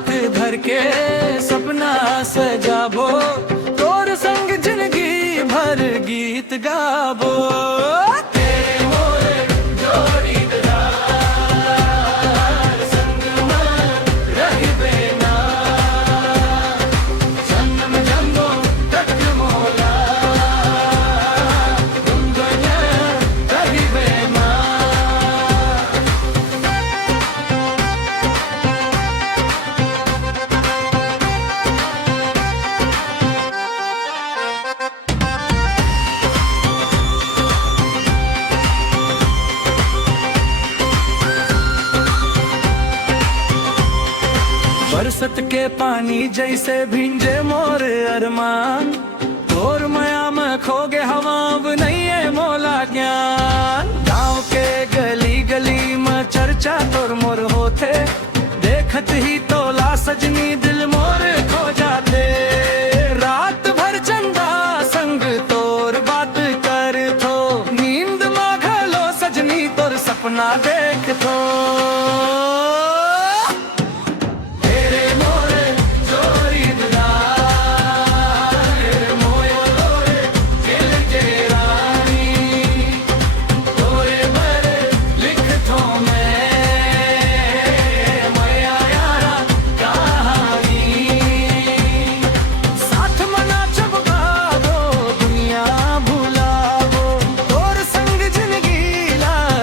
हाथ धर के सपना सजाबो, तोर संग जिंदगी भर गीत गाबो। तेरे मोरे जोड़ीदार संग में रहिबे ना, जन्म जन्मों तक मोला तुम दुनिया रहिबे ना। बरसत के पानी जैसे भींजे मोर अरमान, तोर माया में खोगे हवा अब नहीं है मोला ज्ञान। गाँव के गली गली में चर्चा तोर मोर होते, देखत ही तोला सजनी दिल मोर खो जाते। रात भर चंदा संग तोर बात कर थो, नींद में घलो सजनी तोर सपना देख थो।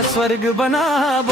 स्वर्ग बनाबो।